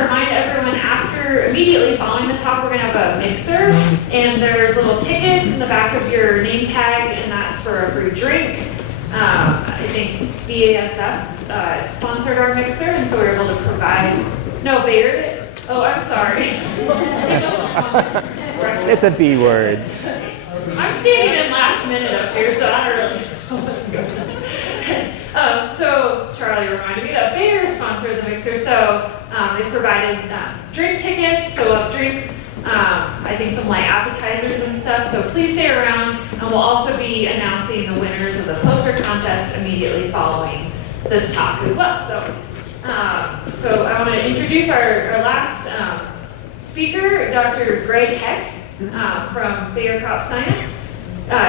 to remind everyone immediately following the talk, we're going to have a mixer, and there's little tickets in the back of your name tag, and that's for a free drink. I think BASF sponsored our mixer, and so we were able to provide, no, Baird. Oh, I'm sorry. It's a B word. I'm standing in last minute up here, so I don't really know what's going on. So Charlie reminded me that Bayer sponsored the mixer, so they provided drink tickets, so up drinks, I think some light appetizers and stuff, so please stay around, and we'll also be announcing the winners of the poster contest immediately following this talk as well. So I want to introduce our last speaker, Dr. Greg Heck from Bayer Crop Science.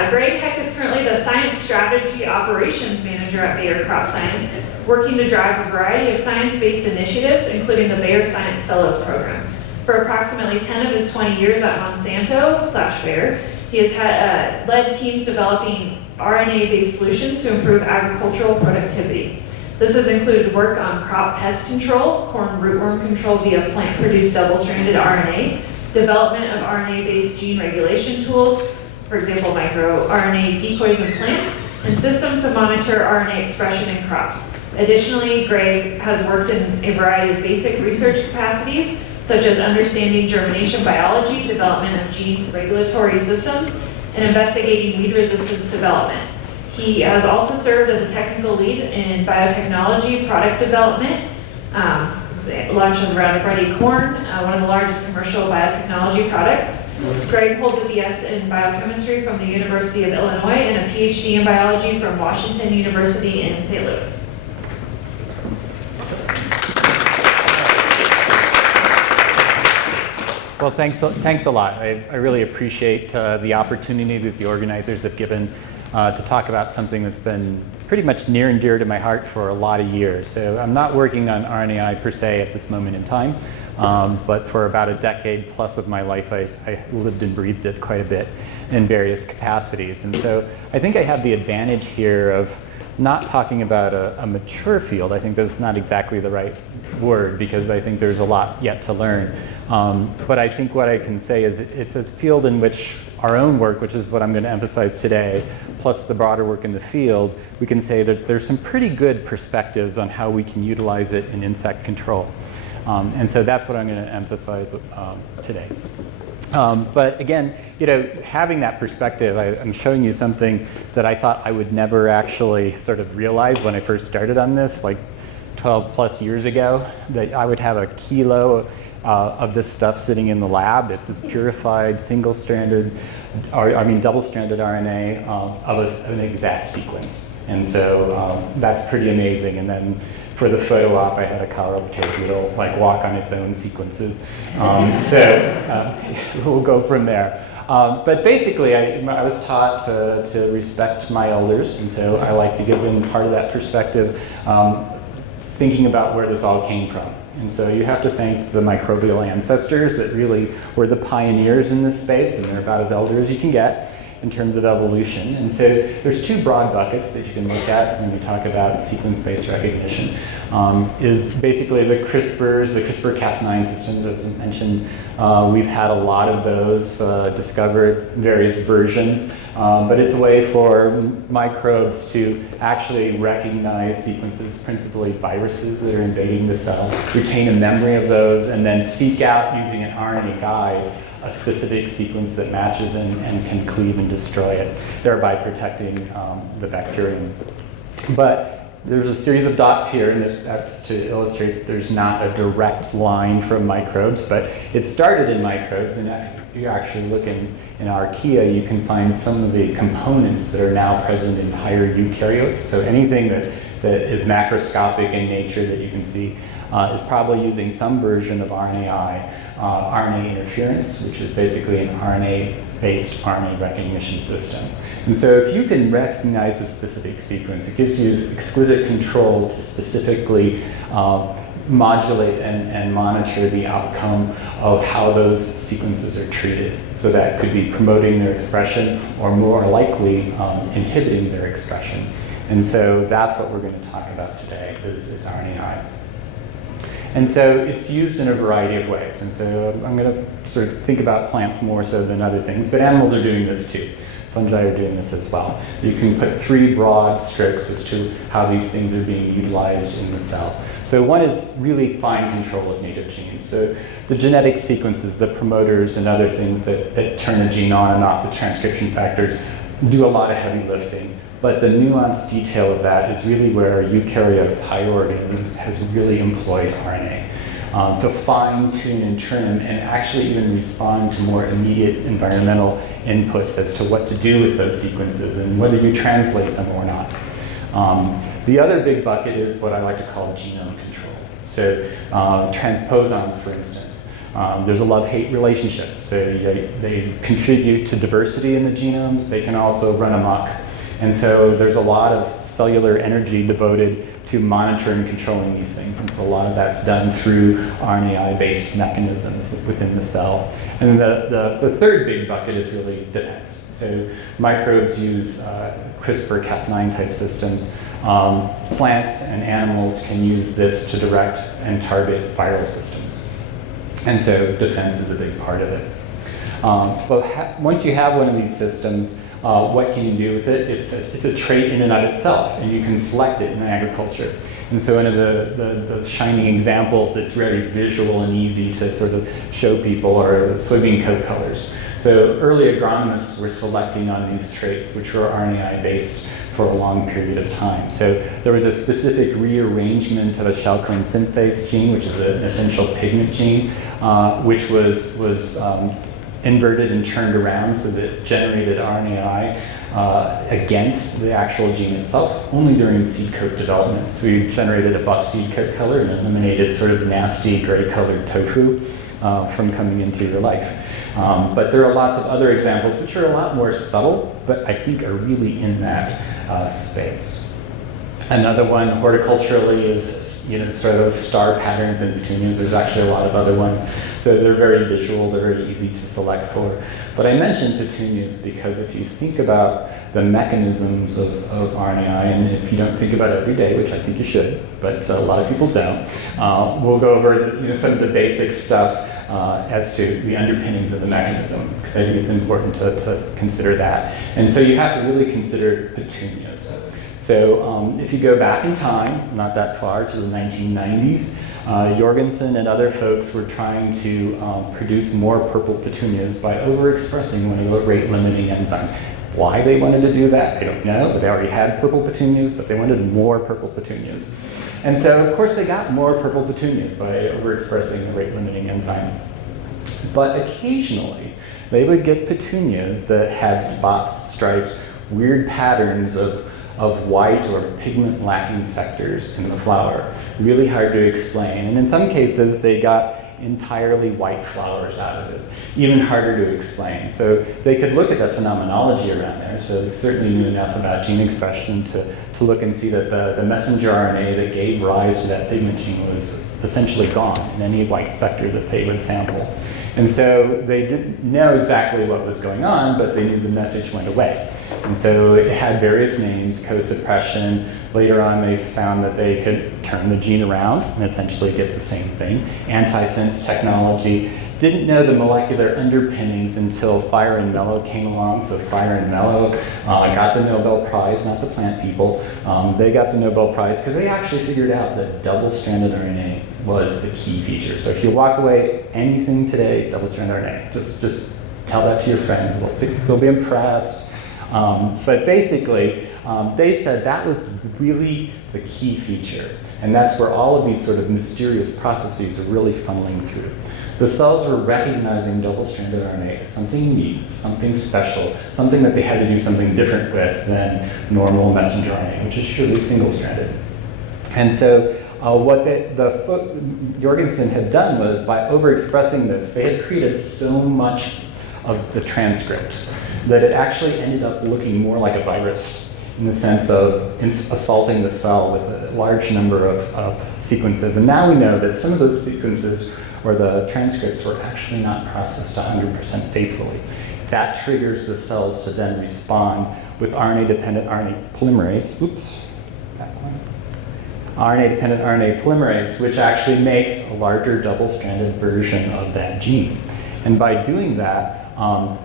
Greg Heck is currently the Science Strategy Operations Manager at Bayer Crop Science, working to drive a variety of science-based initiatives, including the Bayer Science Fellows Program. For approximately 10 of his 20 years at Monsanto/Bayer, he has led teams developing RNA-based solutions to improve agricultural productivity. This has included work on crop pest control, corn rootworm control via plant-produced double-stranded RNA, development of RNA-based gene regulation tools, for example, microRNA decoys in plants, and systems to monitor RNA expression in crops. Additionally, Greg has worked in a variety of basic research capacities, such as understanding germination biology, development of gene regulatory systems, and investigating weed resistance development. He has also served as a technical lead in biotechnology product development, launch of Roundup Ready corn, one of the largest commercial biotechnology products. Greg holds a BS in biochemistry from the University of Illinois and a PhD in biology from Washington University in St. Louis. Well, thanks a lot. I really appreciate the opportunity that the organizers have given to talk about something that's been pretty much near and dear to my heart for a lot of years. So I'm not working on RNAi per se at this moment in time, but for about a decade plus of my life, I lived and breathed it quite a bit in various capacities. And so I think I have the advantage here of not talking about a mature field. I think that's not exactly the right word because I think there's a lot yet to learn. But I think what I can say is it's a field in which our own work, which is what I'm going to emphasize today, plus the broader work in the field, we can say that there's some pretty good perspectives on how we can utilize it in insect control. And so that's what I'm going to emphasize today. But again, having that perspective, I'm showing you something that I thought I would never actually sort of realize when I first started on this, like 12 plus years ago, that I would have a kilo of this stuff sitting in the lab. This is purified, double-stranded RNA of an exact sequence. And so that's pretty amazing. And then for the photo op, I had a Colorado potato that'll like walk on its own sequences. We'll go from there. But basically, I was taught to respect my elders, and so I like to give them part of that perspective, thinking about where this all came from. And so you have to thank the microbial ancestors that really were the pioneers in this space, and they're about as elder as you can get in terms of evolution. And so there's two broad buckets that you can look at when we talk about sequence-based recognition. Is basically the CRISPR-Cas9 systems, as I mentioned. We've had a lot of those discovered, various versions, but it's a way for microbes to actually recognize sequences, principally viruses that are invading the cells, retain a memory of those, and then seek out, using an RNA guide, a specific sequence that matches and can cleave and destroy it, thereby protecting the bacterium. But there's a series of dots here, and that's to illustrate that there's not a direct line from microbes, but it started in microbes, and if you actually look in archaea, you can find some of the components that are now present in higher eukaryotes. So anything that is macroscopic in nature that you can see is probably using some version of RNAi, RNA interference, which is basically an RNA-based RNA recognition system. And so if you can recognize a specific sequence, it gives you exquisite control to specifically modulate and monitor the outcome of how those sequences are treated. So that could be promoting their expression or more likely inhibiting their expression. And so that's what we're going to talk about today is RNAi. And so it's used in a variety of ways. And so I'm going to sort of think about plants more so than other things, but animals are doing this too. Fungi are doing this as well. You can put 3 broad strokes as to how these things are being utilized in the cell. So one is really fine control of native genes. So the genetic sequences, the promoters and other things that turn a gene on and off, the transcription factors, do a lot of heavy lifting. But the nuanced detail of that is really where eukaryotes, higher organisms, has really employed RNA to fine tune and trim and actually even respond to more immediate environmental inputs as to what to do with those sequences and whether you translate them or not. The other big bucket is what I like to call genome control. So transposons, for instance. There's a love-hate relationship. So they contribute to diversity in the genomes. They can also run amok. And so there's a lot of cellular energy devoted to monitoring and controlling these things. And so a lot of that's done through RNAi-based mechanisms within the cell. And the third big bucket is really defense. So microbes use CRISPR-Cas9 type systems. Plants and animals can use this to direct and target viral systems. And so defense is a big part of it. But once you have one of these systems, what can you do with it? It's a trait in and of itself, and you can select it in agriculture. And so one of the shining examples that's very visual and easy to sort of show people are soybean coat colors. So early agronomists were selecting on these traits, which were RNAi-based, for a long period of time. So there was a specific rearrangement of a chalcone synthase gene, which is an essential pigment gene, which was inverted and turned around so that it generated RNAi against the actual gene itself, only during seed coat development. So we generated a buff seed coat color and eliminated sort of nasty gray colored tofu from coming into your life. But there are lots of other examples which are a lot more subtle, but I think are really in that space. Another one horticulturally is sort of those star patterns in petunias. There's actually a lot of other ones. So they're very visual, they're very easy to select for. But I mentioned petunias because if you think about the mechanisms of RNAi, and if you don't think about it every day, which I think you should, but a lot of people don't, we'll go over some of the basic stuff as to the underpinnings of the mechanism, because I think it's important to consider that. And so you have to really consider petunias. So if you go back in time, not that far, to the 1990s, Jorgensen and other folks were trying to produce more purple petunias by overexpressing one of the rate-limiting enzymes. Why they wanted to do that, I don't know, but they already had purple petunias, but they wanted more purple petunias. And so, of course, they got more purple petunias by overexpressing the rate-limiting enzyme. But occasionally, they would get petunias that had spots, stripes, weird patterns of white or pigment-lacking sectors in the flower. Really hard to explain. And in some cases, they got entirely white flowers out of it. Even harder to explain. So they could look at the phenomenology around there. So they certainly knew enough about gene expression to look and see that the messenger RNA that gave rise to that pigment gene was essentially gone in any white sector that they would sample. And so they didn't know exactly what was going on, but they knew the message went away. And so it had various names, co-suppression. Later on, they found that they could turn the gene around and essentially get the same thing. Antisense technology. Didn't know the molecular underpinnings until Fire and Mello came along. So Fire and Mello got the Nobel Prize, not the plant people. They got the Nobel Prize because they actually figured out that double-stranded RNA was the key feature. So if you walk away anything today, double-stranded RNA, just tell that to your friends. They'll be impressed. But basically, they said that was really the key feature. And that's where all of these sort of mysterious processes are really funneling through. The cells were recognizing double-stranded RNA as something unique, something special, something that they had to do something different with than normal messenger RNA, which is surely single-stranded. And so what Jorgensen had done was, by overexpressing this, they had created so much of the transcript that it actually ended up looking more like a virus in the sense of assaulting the cell with a large number of sequences. And now we know that some of those sequences or the transcripts were actually not processed 100% faithfully. That triggers the cells to then respond with RNA-dependent RNA polymerase, RNA-dependent RNA polymerase, which actually makes a larger double-stranded version of that gene. And by doing that,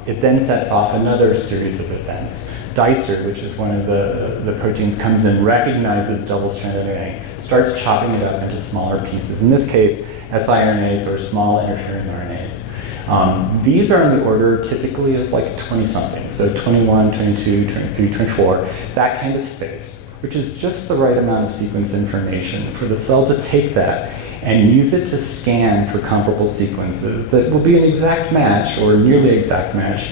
it then sets off another series of events. Dicer, which is one of the proteins, comes in, recognizes double-stranded RNA, starts chopping it up into smaller pieces. In this case, siRNAs or small interfering RNAs. These are in the order typically of like 20-something, so 21, 22, 23, 24, that kind of space, which is just the right amount of sequence information for the cell to take that and use it to scan for comparable sequences that will be an exact match or nearly exact match,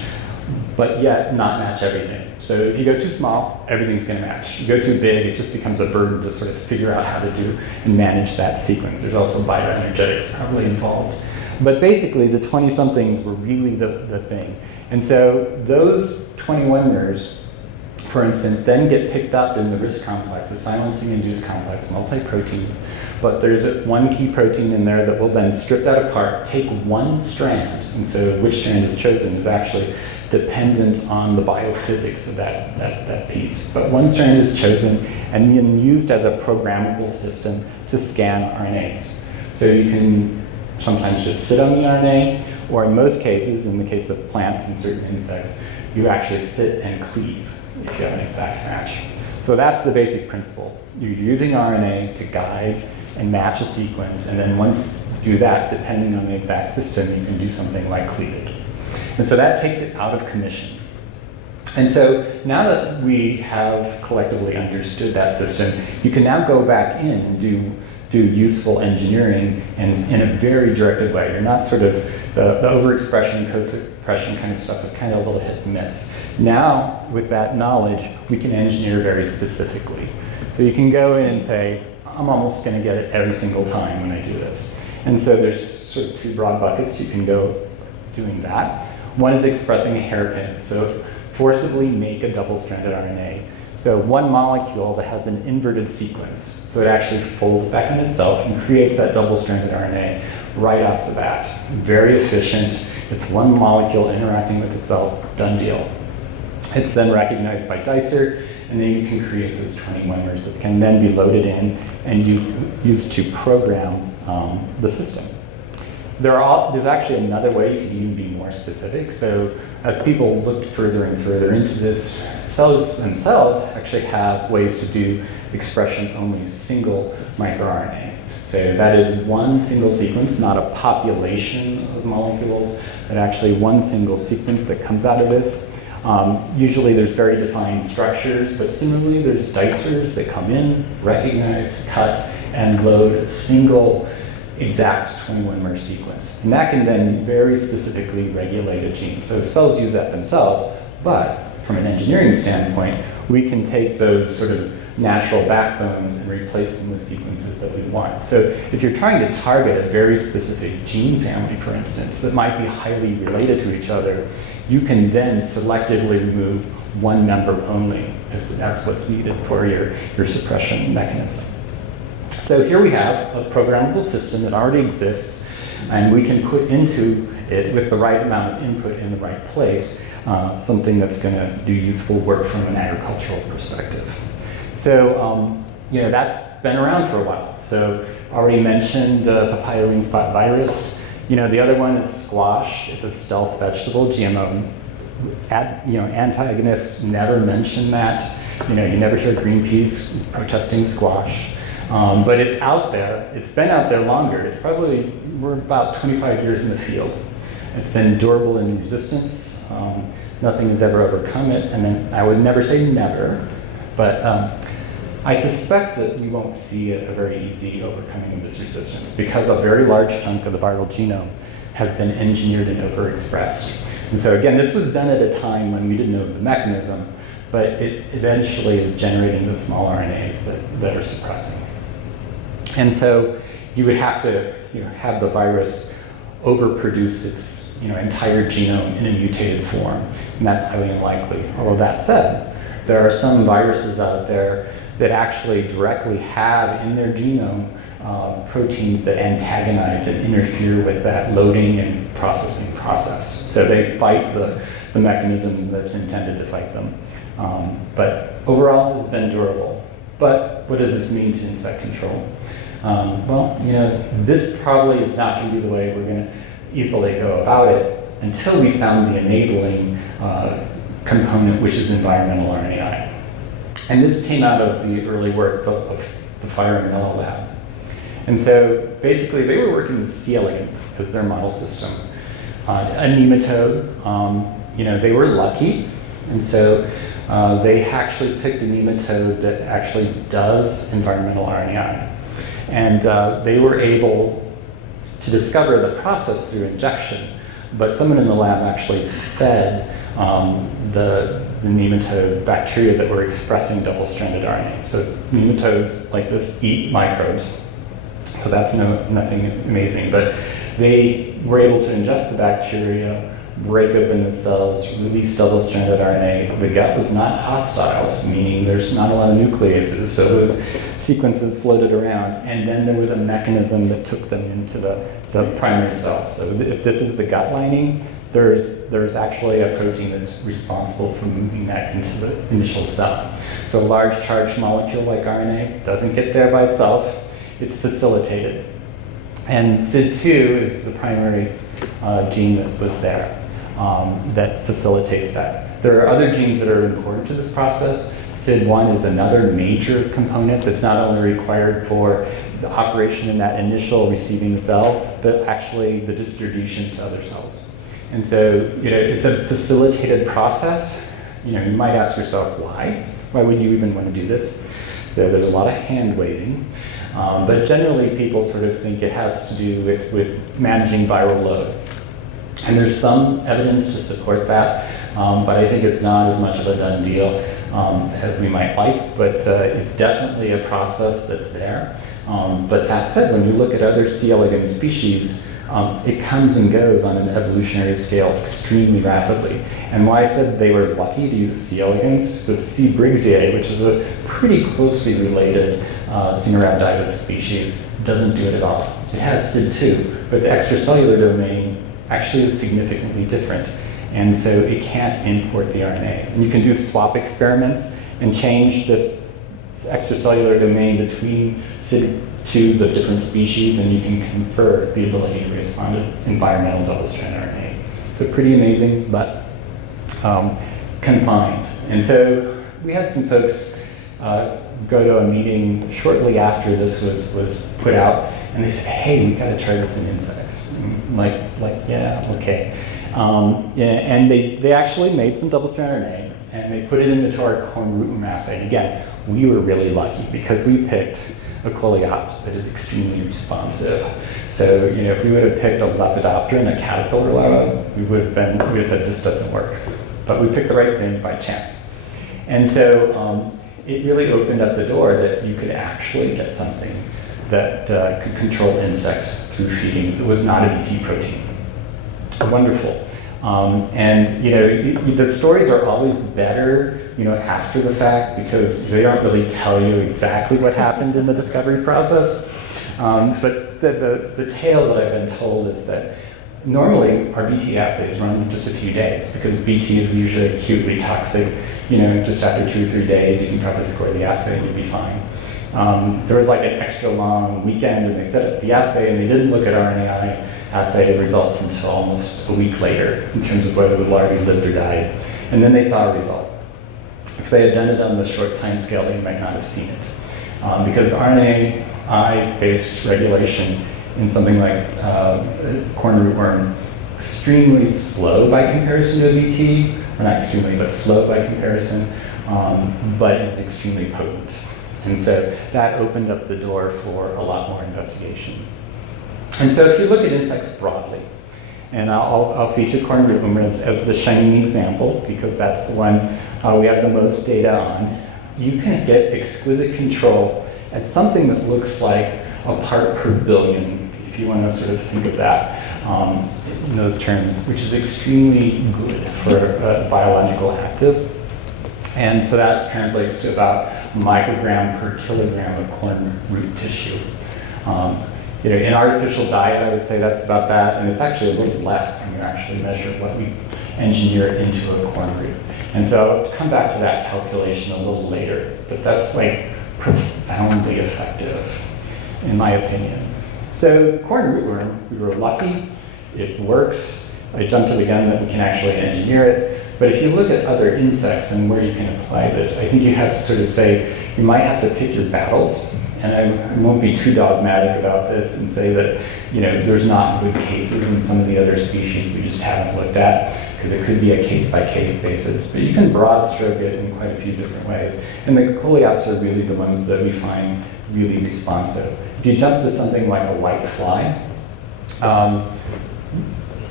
but yet not match everything. So if you go too small, everything's going to match. You go too big, it just becomes a burden to sort of figure out how to do and manage that sequence. There's also bioenergetics probably involved. But basically, the 20-somethings were really the thing. And so those 21ers, for instance, then get picked up in the RISC complex, the silencing-induced complex, multi-proteins. But there's one key protein in there that will then strip that apart, take one strand, and so which strand is chosen is actually dependent on the biophysics of that piece. But one strand is chosen and then used as a programmable system to scan RNAs. So you can sometimes just sit on the RNA, or in most cases, in the case of plants and certain insects, you actually sit and cleave if you have an exact match. So that's the basic principle. You're using RNA to guide and match a sequence, and then once you do that, depending on the exact system, you can do something like cleavage. And so that takes it out of commission. And so now that we have collectively understood that system, you can now go back in and do useful engineering and in a very directed way. You're not sort of, the overexpression, co-suppression kind of stuff is kind of a little hit and miss. Now, with that knowledge, we can engineer very specifically. So you can go in and say, I'm almost going to get it every single time when I do this. And so there's sort of two broad buckets you can go doing that. One is expressing a hairpin, so forcibly make a double-stranded RNA. So one molecule that has an inverted sequence, so it actually folds back on itself and creates that double-stranded RNA right off the bat. Very efficient. It's one molecule interacting with itself, done deal. It's then recognized by Dicer, and then you can create those 21ers that can then be loaded in and used to program the system. There's actually another way you can even be more specific. So as people looked further and further into this, cells themselves actually have ways to do expression-only single microRNA. So that is one single sequence, not a population of molecules, but actually one single sequence that comes out of this. Usually there's very defined structures, but similarly there's dicers that come in, recognize, cut, and load a single exact 21-mer sequence. And that can then very specifically regulate a gene. So cells use that themselves, but from an engineering standpoint, we can take those sort of natural backbones and replace them with sequences that we want. So if you're trying to target a very specific gene family, for instance, that might be highly related to each other, you can then selectively remove one member only, if that's what's needed for your suppression mechanism. So here we have a programmable system that already exists, and we can put into it, with the right amount of input in the right place, something that's going to do useful work from an agricultural perspective. So that's been around for a while. So already mentioned papaya ring spot virus. The other one is squash. It's a stealth vegetable, GMO. Antagonists never mention that. You never hear Greenpeace protesting squash. But it's out there. It's been out there longer. We're about 25 years in the field. It's been durable in resistance. Nothing has ever overcome it. And then I would never say never, but I suspect that we won't see a very easy overcoming of this resistance because a very large chunk of the viral genome has been engineered and overexpressed. And so again, this was done at a time when we didn't know the mechanism, but it eventually is generating the small RNAs that are suppressing. And so you would have to have the virus overproduce its entire genome in a mutated form, and that's highly unlikely. Although that said, there are some viruses out there that actually directly have in their genome proteins that antagonize and interfere with that loading and processing process. So they fight the mechanism that's intended to fight them. But overall, it's been durable. But what does this mean to insect control? Well, this probably is not going to be the way we're going to easily go about it until we found the enabling component, which is environmental RNAi. And this came out of the early work of the Fire and Mello lab. And so basically they were working with C. elegans as their model system. A nematode, they were lucky, and so they actually picked a nematode that actually does environmental RNAi. And they were able to discover the process through injection, but someone in the lab actually fed the nematode bacteria that were expressing double-stranded RNA. So nematodes like this eat microbes, so that's nothing amazing, but they were able to ingest the bacteria, break open the cells, release double-stranded RNA. The gut was not hostile, meaning there's not a lot of nucleases, so those sequences floated around, and then there was a mechanism that took them into the primary cell. So if this is the gut lining, there's actually a protein that's responsible for moving that into the initial cell. So a large charged molecule like RNA doesn't get there by itself, it's facilitated. And SID2 is the primary gene that was there that facilitates that. There are other genes that are important to this process. SID1 is another major component that's not only required for the operation in that initial receiving cell, but actually the distribution to other cells. And so, it's a facilitated process. You might ask yourself, why? Why would you even want to do this? So there's a lot of hand waving. But generally, people sort of think it has to do with managing viral load. And there's some evidence to support that, but I think it's not as much of a done deal as we might like, but it's definitely a process that's there. But that said, when you look at other C. elegans species, it comes and goes on an evolutionary scale extremely rapidly. And why I said they were lucky to use C. elegans, the C. briggsii, which is a pretty closely related Cinerabditis species, doesn't do it at all. It has SID2, but the extracellular domain actually is significantly different. And so it can't import the RNA. And you can do swap experiments and change this extracellular domain between SID2s of different species, and you can confer the ability to respond to environmental double-stranded RNA. So pretty amazing, but confined. And so we had some folks go to a meeting shortly after this was put out, and they said, hey, we gotta try this in insects. I'm like, yeah, okay. And they actually made some double-stranded RNA, and they put it into our corn rootworm assay. Again, we were really lucky because we picked a coleoptera that is extremely responsive. So, if we would have picked a lepidoptera and a caterpillar larva, we would have said this doesn't work. But we picked the right thing by chance. And so it really opened up the door that you could actually get something that could control insects through feeding that was not a BT protein. Wonderful. And the stories are always better, after the fact, because they don't really tell you exactly what happened in the discovery process. But the tale that I've been told is that normally our BT assays run in just a few days because BT is usually acutely toxic. Just after 2 or 3 days, you can probably score the assay and you'll be fine. There was like an extra long weekend, and they set up the assay, and they didn't look at RNAi assay results until almost a week later in terms of whether the larvae lived or died. And then they saw a result. If they had done it on the short time scale, they might not have seen it. Because RNAi-based regulation in something like corn rootworm, extremely slow by comparison to a BT, or not extremely, but slow by comparison, but is extremely potent. And so that opened up the door for a lot more investigation. And so if you look at insects broadly, and I'll feature corn rootworm as the shining example, because that's the one we have the most data on, you can get exquisite control at something that looks like a part per billion, if you want to sort of think of that in those terms, which is extremely good for a biological active. And so that translates to about a microgram per kilogram of corn root tissue. In artificial diet, I would say that's about that, and it's actually a little less when you actually measure what we engineer into a corn root. And so I'll come back to that calculation a little later, but that's like profound profoundly effective, in my opinion. So corn rootworm, we were lucky, it works. I jumped to the gun that we can actually engineer it. But if you look at other insects and where you can apply this, I think you have to sort of say, you might have to pick your battles. And I won't be too dogmatic about this and say that, there's not good cases in some of the other species we just haven't looked at, because it could be a case-by-case basis. But you can broad stroke it in quite a few different ways. And the coleops are really the ones that we find really responsive. If you jump to something like a white fly,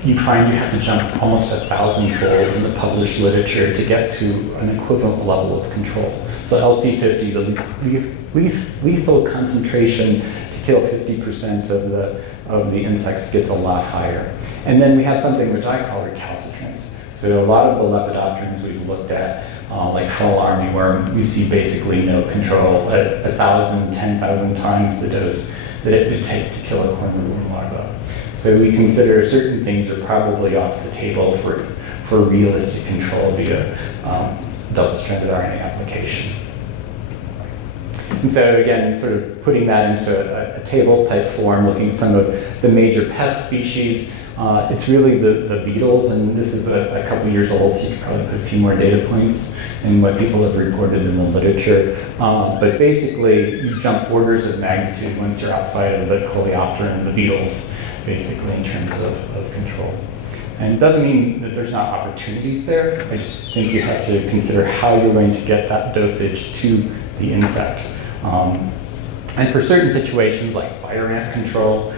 you find you have to jump almost 1,000-fold in the published literature to get to an equivalent level of control. So LC50, the lethal concentration to kill 50% of the insects gets a lot higher. And then we have something which I call recalcitrance. So a lot of the lepidopterans we've looked at, like fall armyworm, we see basically no control at 1,000, 10,000 times the dose that it would take to kill a corn rootworm larva. So we consider certain things are probably off the table for realistic control via double-stranded RNA application. And so again, sort of putting that into a table type form, looking at some of the major pest species, it's really the beetles, and this is a couple years old, so you can probably put a few more data points in what people have reported in the literature. But basically, you jump orders of magnitude once you're outside of the coleoptera and the beetles, basically in terms of control. And it doesn't mean that there's not opportunities there. I just think you have to consider how you're going to get that dosage to the insect. And for certain situations like fire ant control,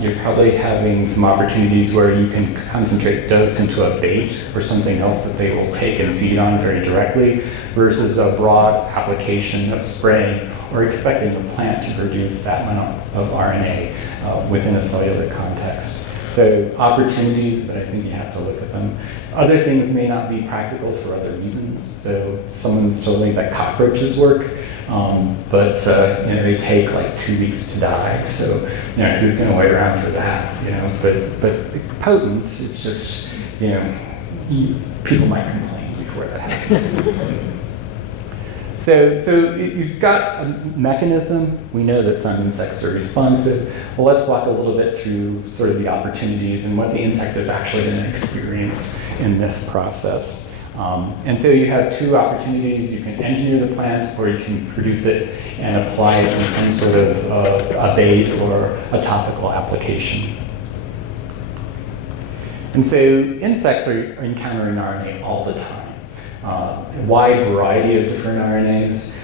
you're probably having some opportunities where you can concentrate dose into a bait or something else that they will take and feed on very directly, versus a broad application of spraying or expecting the plant to produce that amount of RNA within a cellular context. So opportunities, but I think you have to look at them. Other things may not be practical for other reasons. So someone's told me that cockroaches work, but they take like 2 weeks to die. So who's going to wait around for that? But potent. It's just people might complain before that happens. So you've got a mechanism. We know that some insects are responsive. Well, let's walk a little bit through sort of the opportunities and what the insect is actually going to experience in this process. And so you have two opportunities. You can engineer the plant, or you can produce it and apply it in some sort of a bait or a topical application. And so insects are encountering RNA all the time. A wide variety of different RNAs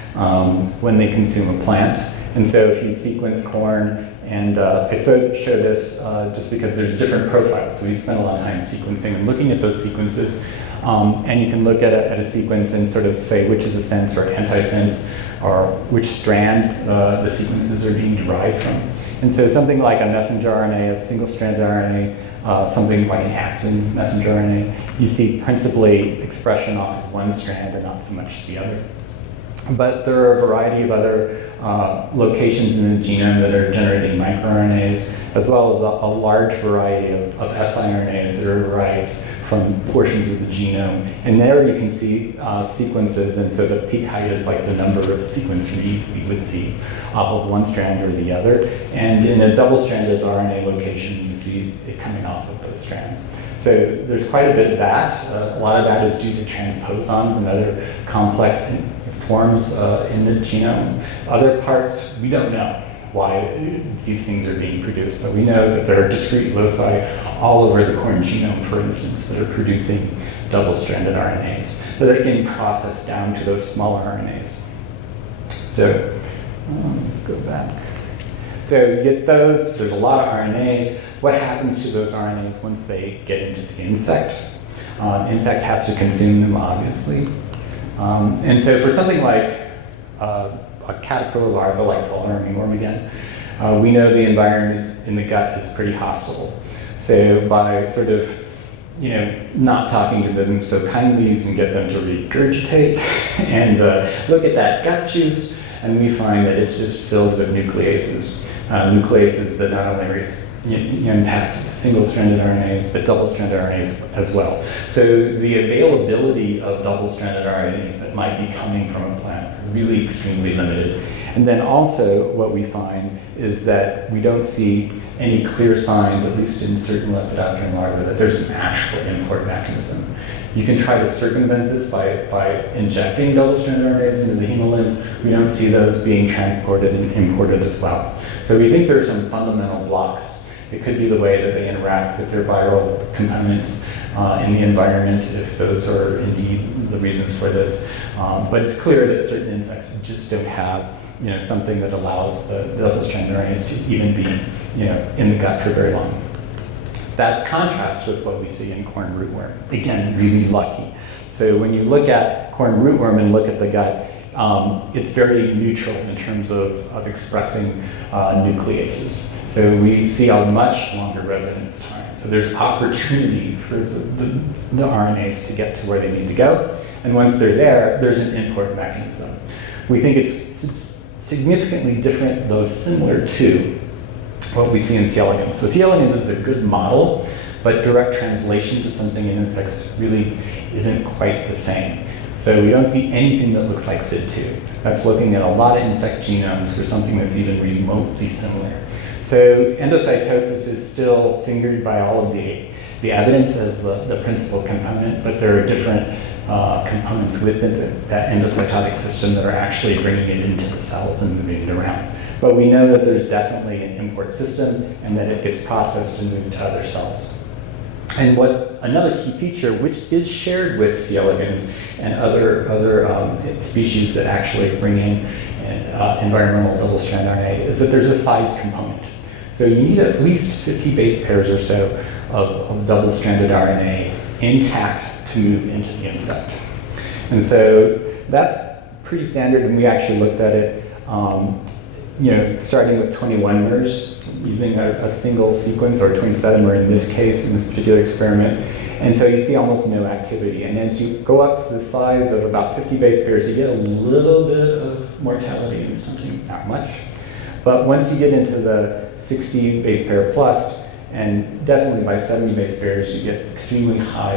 when they consume a plant. And so if you sequence corn, and I show this just because there's different profiles. So we spend a lot of time sequencing and looking at those sequences. And you can look at a sequence and sort of say which is a sense or antisense, or which strand the sequences are being derived from. And so something like a messenger RNA, a single-stranded RNA, something like an actin messenger RNA, you see principally expression off of one strand and not so much the other. But there are a variety of other locations in the genome that are generating microRNAs, as well as a large variety of siRNAs that are derived from portions of the genome. And there you can see sequences, and so the peak height is like the number of sequence reads we would see off of one strand or the other. And in a double-stranded RNA location, you see it coming off of those strands. So there's quite a bit of that. A lot of that is due to transposons and other complex forms in the genome. Other parts, we don't know why these things are being produced, but we know that there are discrete loci all over the corn genome, for instance, that are producing double-stranded RNAs that are getting processed down to those smaller RNAs. So let's go back. So you get those, there's a lot of RNAs. What happens to those RNAs once they get into the insect? Insect has to consume them, obviously. And so for something like a caterpillar larva, like fall armyworm again, we know the environment in the gut is pretty hostile. So by sort of, not talking to them so kindly, you can get them to regurgitate and look at that gut juice, and we find that it's just filled with nucleases. Nucleases that not only impact single-stranded RNAs, but double-stranded RNAs as well. So the availability of double-stranded RNAs that might be coming from a plant are really extremely limited. And then also what we find is that we don't see any clear signs, at least in certain lepidopteran larvae, that there's an actual import mechanism. You can try to circumvent this by injecting double-stranded RNAs into the hemolymph. We don't see those being transported and imported as well. So we think there are some fundamental blocks. It could be the way that they interact with their viral components in the environment, if those are indeed the reasons for this. But it's clear that certain insects just don't have something that allows the double-stranded RNAs to even be in the gut for very long. That contrasts with what we see in corn rootworm. Again, really lucky. So when you look at corn rootworm and look at the gut, it's very neutral in terms of expressing nucleases. So we see a much longer residence time. So there's opportunity for the RNAs to get to where they need to go. And once they're there, there's an import mechanism. We think it's significantly different, though similar to what we see in C. elegans. So C. elegans is a good model, but direct translation to something in insects really isn't quite the same. So we don't see anything that looks like SID2. That's looking at a lot of insect genomes for something that's even remotely similar. So endocytosis is still fingered by all of the evidence as the principal component, but there are different components within that endocytotic system that are actually bringing it into the cells and moving it around. But we know that there's definitely an import system and that it gets processed and moved to other cells. And another key feature, which is shared with C. elegans and other species that actually bring in environmental double-strand RNA, is that there's a size component. So you need at least 50 base pairs or so of double-stranded RNA intact to move into the insect. And so that's pretty standard, and we actually looked at it starting with 21 mers, using a single sequence, or 27 mer in this case, in this particular experiment. And so you see almost no activity. And as you go up to the size of about 50 base pairs, you get a little bit of mortality in stunting, not much. But once you get into the 60 base pair plus, and definitely by 70 base pairs, you get extremely high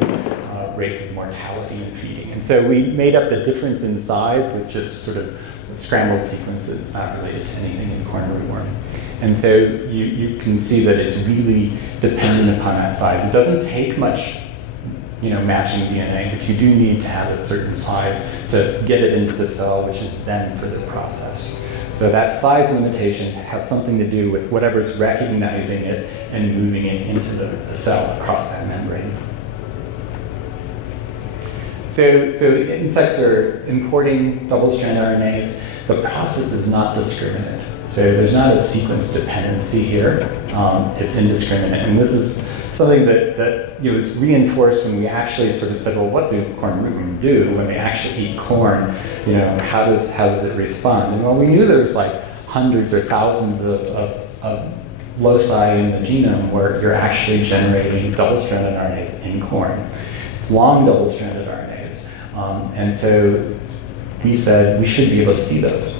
rates of mortality in feeding. And so we made up the difference in size with just sort of scrambled sequences, not related to anything in corn rootworm. And so you can see that it's really dependent upon that size. It doesn't take much matching DNA, but you do need to have a certain size to get it into the cell, which is then further processed. So that size limitation has something to do with whatever's recognizing it and moving it into the cell across that membrane. So insects are importing double-strand RNAs. The process is not discriminate. So there's not a sequence dependency here. It's indiscriminate. And this is something that was reinforced when we actually sort of said, well, what do corn rootworm do when they actually eat corn? How does it respond? And well, we knew there was like hundreds or thousands of loci in the genome where you're actually generating double-stranded RNAs in corn. It's long double-stranded RNAs. And so we said we should be able to see those.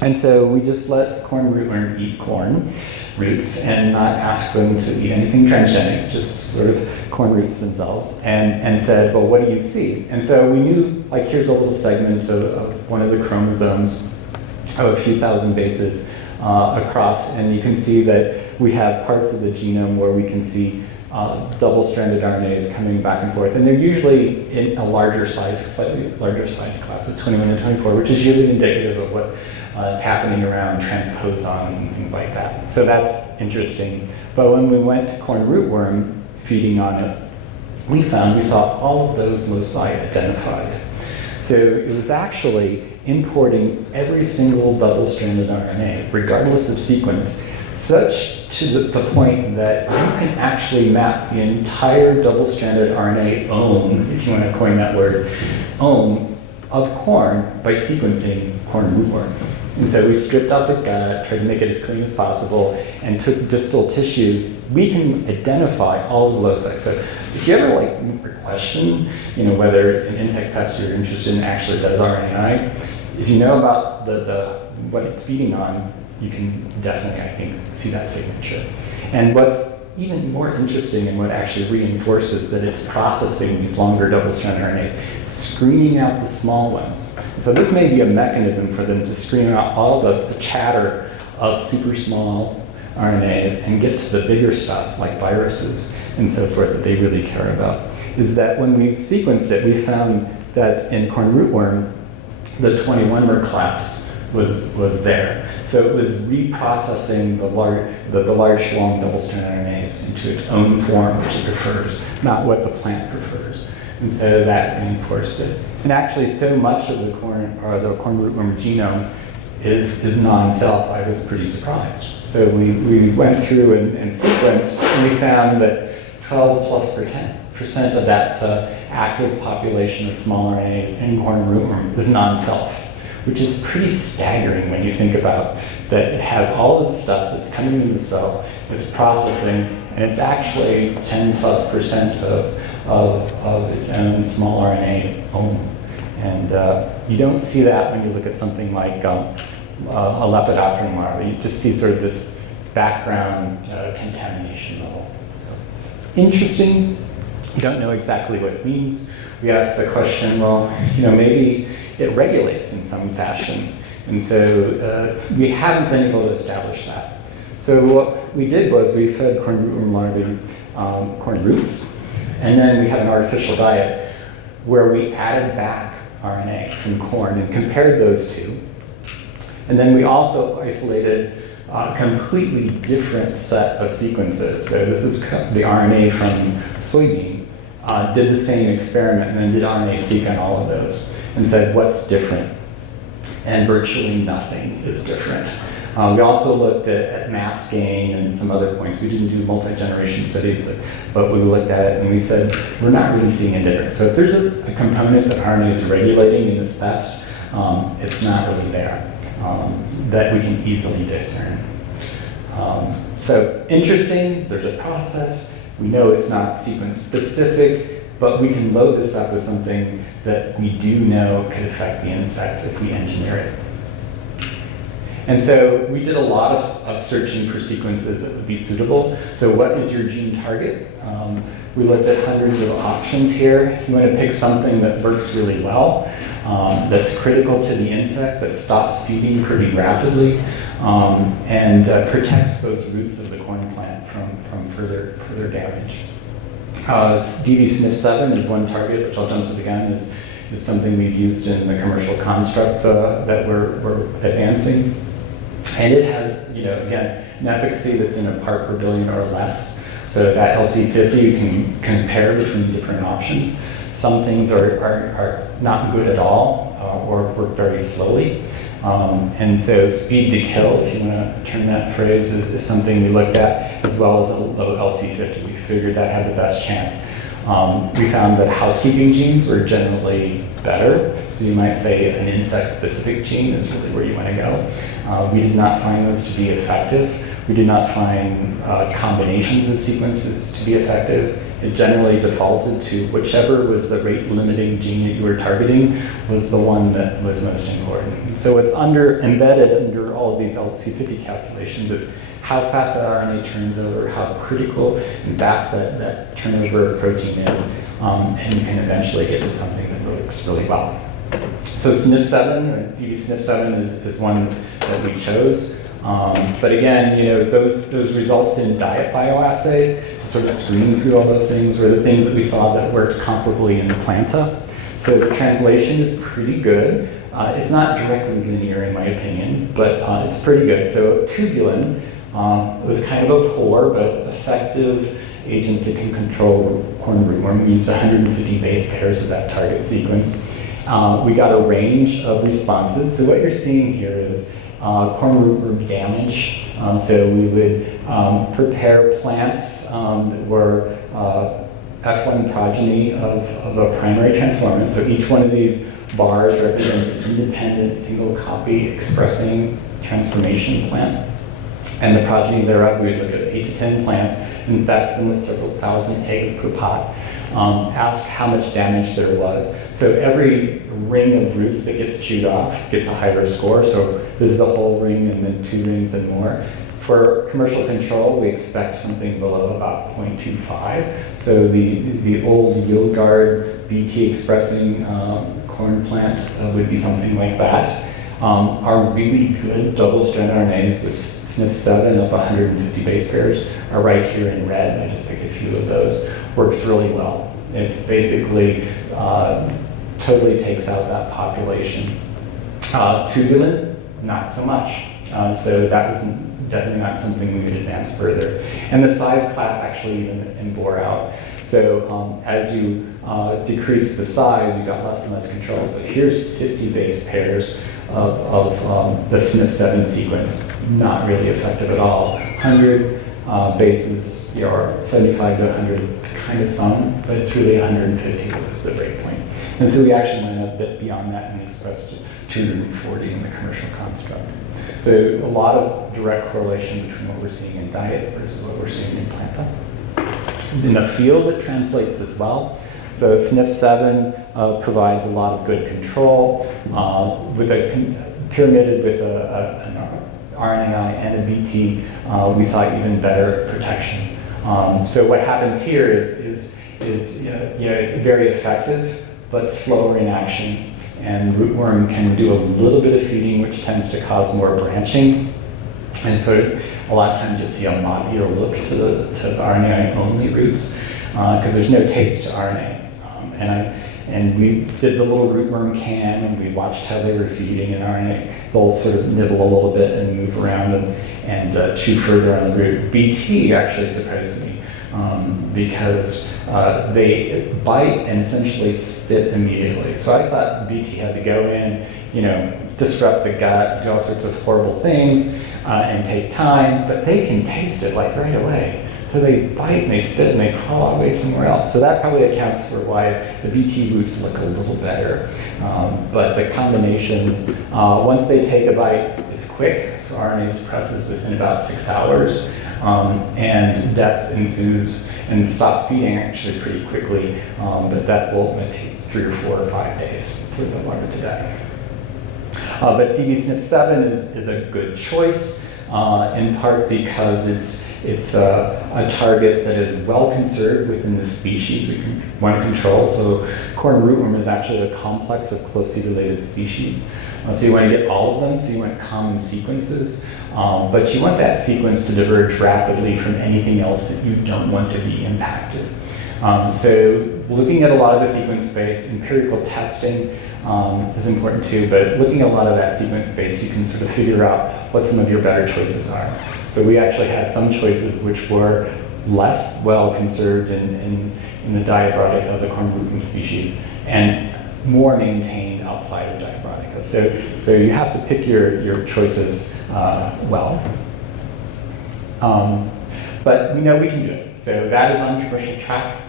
And so we just let corn rootworm eat corn roots and not ask them to eat anything transgenic, just sort of corn roots themselves, and said, well, what do you see? And so we knew, like, here's a little segment of one of the chromosomes of a few thousand bases across, and you can see that we have parts of the genome where we can see double-stranded RNAs coming back and forth, and they're usually in a larger size, slightly larger size class of 21 and 24, which is usually indicative of what is happening around transposons and things like that. So that's interesting. But when we went to corn rootworm, feeding on it, we saw all of those loci identified. So it was actually importing every single double-stranded RNA, regardless of sequence, such to the point that you can actually map the entire double-stranded RNA ohm, if you want to coin that word, ohm, of corn by sequencing corn rootworm. And so we stripped out the gut, tried to make it as clean as possible, and took distal tissues. We can identify all the loci. So if you ever question, whether an insect pest you're interested in actually does RNAi, if you know about what it's feeding on, you can definitely, I think, see that signature. And what's even more interesting and what actually reinforces that it's processing these longer double-stranded RNAs, screening out the small ones. So this may be a mechanism for them to screen out all the chatter of super small RNAs and get to the bigger stuff like viruses and so forth that they really care about. Is that when we sequenced it, we found that in corn rootworm, the 21-mer class was there. So it was reprocessing the large long double-stranded RNAs into its own form, which it prefers, not what the plant prefers. And so that reinforced it. And actually, so much of the corn rootworm genome is non-self. I was pretty surprised. So we went through and sequenced, and we found that 12+% of that active population of small RNAs in corn rootworm is non-self, which is pretty staggering when you think about that it has all this stuff that's coming into the cell, it's processing, and it's actually 10+% of its own small RNA own. And you don't see that when you look at something like a lepidopteran larva. You just see sort of this background contamination level. So, interesting. You don't know exactly what it means. We asked the question, well, maybe it regulates in some fashion. And so we haven't been able to establish that. So what we did was we fed corn rootworm larvae corn roots, and then we had an artificial diet where we added back RNA from corn and compared those two. And then we also isolated a completely different set of sequences. So this is the RNA from soybean. Did the same experiment and then did RNA-seq on all of those and said, what's different? And virtually nothing is different. We also looked at mass gain and some other points. We didn't do multi-generation studies, but we looked at it and we said, we're not really seeing a difference. So if there's a component that RNA is regulating in this test, it's not really there, that we can easily discern. So interesting, there's a process. We know it's not sequence specific, but we can load this up with something that we do know could affect the insect if we engineer it. And so we did a lot of searching for sequences that would be suitable. So what is your gene target? We looked at hundreds of options here. You want to pick something that works really well, that's critical to the insect, that stops feeding pretty rapidly, and protects those roots of the corn plant from further damage. DV-SNF7 is one target, which I'll jump to again, is something we've used in the commercial construct that we're advancing. And it has, again, an efficacy that's in a part per billion or less. So that LC50, you can compare between different options. Some things are not good at all or work very slowly. And so speed to kill, if you want to term that phrase, is something we looked at, as well as a low LC50. We figured that had the best chance. We found that housekeeping genes were generally better. So you might say an insect-specific gene is really where you want to go. We did not find those to be effective. We did not find combinations of sequences to be effective. It generally defaulted to whichever was the rate-limiting gene that you were targeting was the one that was most important. And so what's embedded under all of these LC50 calculations is how fast that RNA turns over, how critical and fast that turnover of protein is, and you can eventually get to something that works really well. So SNF7, or DV-SNF7 is one that we chose. But again, those results in diet bioassay to sort of screen through all those things were the things that we saw that worked comparably in the planta. So the translation is pretty good. It's not directly linear in my opinion, but it's pretty good. So tubulin was kind of a poor but effective agent that can control corn rootworm. We used 150 base pairs of that target sequence. We got a range of responses. So what you're seeing here is corn rootworm damage. So we would prepare plants that were F1 progeny of a primary transformant. So each one of these bars represents an independent single copy expressing transformation plant. And the progeny thereof, we would look at 8 to 10 plants, invest them with several thousand eggs per pot, ask how much damage there was. So every ring of roots that gets chewed off gets a higher score. So this is the whole ring and then 2 rings and more. For commercial control, we expect something below about 0.25. So the old yield guard BT expressing corn plant would be something like that. Our really good double-strand RNAs with SNF7 of 150 base pairs are right here in red. I just picked a few of those. Works really well. It's basically totally takes out that population. Tubulin, not so much. So that was definitely not something we could advance further. And the size class actually even bore out. So as you decrease the size, you got less and less control. So here's 50 base pairs of the SNF7 sequence. Not really effective at all. 100 bases, or 75 to 100, kind of some, but it's really 150 was the break point. And so we actually went a bit beyond that and expressed 240 in the commercial construct. So a lot of direct correlation between what we're seeing in diet versus what we're seeing in planta. In the field, it translates as well. So SNF7 provides a lot of good control with pyramided with an RNAi and a BT. We saw even better protection. So what happens here is it's very effective, but slower in action. And rootworm can do a little bit of feeding, which tends to cause more branching. And so a lot of times you'll see a moppier look to the RNA-only roots because there's no taste to RNA. And we did the little rootworm cam, and we watched how they were feeding, and RNA, they'll sort of nibble a little bit and move around and chew further on the root. BT actually surprised me because they bite and essentially spit immediately. So I thought BT had to go in, disrupt the gut, do all sorts of horrible things, and take time, but they can taste it like right away. So they bite and they spit and they crawl away somewhere else. So that probably accounts for why the BT roots look a little better. But the combination, once they take a bite, it's quick. So RNA suppresses within about 6 hours, and death ensues and stop feeding actually pretty quickly. But death will take 3 or 4 or 5 days for the larva to die. But DB-SNF7 is a good choice, in part because it's a target that is well conserved within the species we want to control. So corn rootworm is actually a complex of closely related species. So you want to get all of them, so you want common sequences, but you want that sequence to diverge rapidly from anything else that you don't want to be impacted. So looking at a lot of the sequence space, empirical testing is important too, but looking at a lot of that sequence space, you can sort of figure out what some of your better choices are. So we actually had some choices which were less well conserved in the Diabrotica of the corn rootworm species, and more maintained outside of Diabrotica. So you have to pick your choices well. But we know we can do it. So that is on commercial track.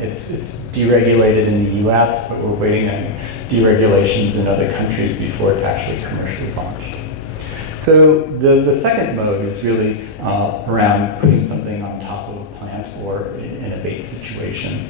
It's deregulated in the US, but we're waiting on deregulations in other countries before it's actually commercially launched. So the second mode is really around putting something on top of a plant or in a bait situation.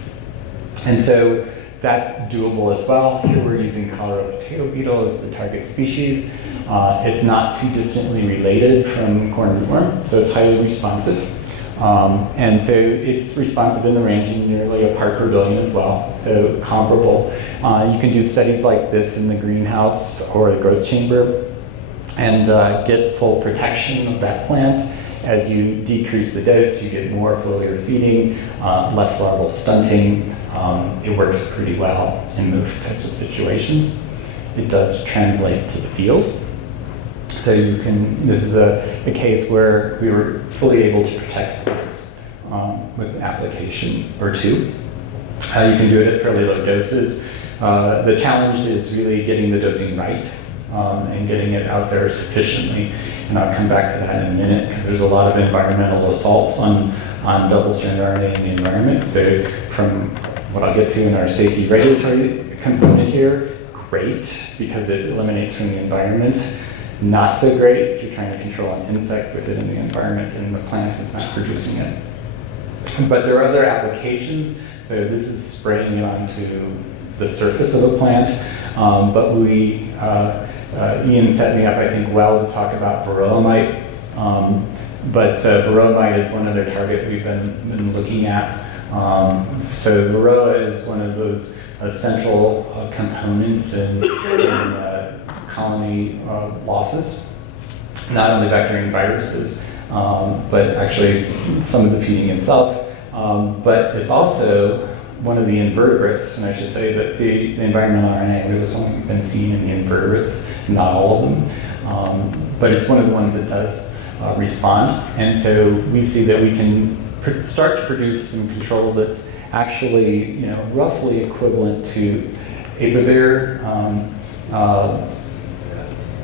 And so that's doable as well. Here we're using Colorado potato beetle as the target species. It's not too distantly related from corn rootworm, so it's highly responsive. And so it's responsive in the range of nearly a part per billion as well, so comparable. You can do studies like this in the greenhouse or the growth chamber and get full protection of that plant. As you decrease the dose, you get more foliar feeding, less larval stunting. It works pretty well in those types of situations. It does translate to the field. So you can, this is a case where we were fully able to protect plants with an application or two. You can do it at fairly low doses. The challenge is really getting the dosing right and getting it out there sufficiently. And I'll come back to that in a minute because there's a lot of environmental assaults on double-strand RNA in the environment. So from what I'll get to in our safety regulatory component here, great, because it eliminates from the environment. Not so great if you're trying to control an insect with it in the environment and the plant is not producing it. But there are other applications. So this is spraying it onto the surface of a plant. But Ian set me up, I think, well to talk about varroa mite. But varroa mite is one other target we've been looking at. So varroa is one of those essential components in colony losses, not only vectoring viruses, but actually some of the feeding itself. But it's also one of the invertebrates, and I should say that the environmental RNA has only been seen in the invertebrates, not all of them. But it's one of the ones that does respond. And so we see that we can start to produce some control that's actually, roughly equivalent to apivir,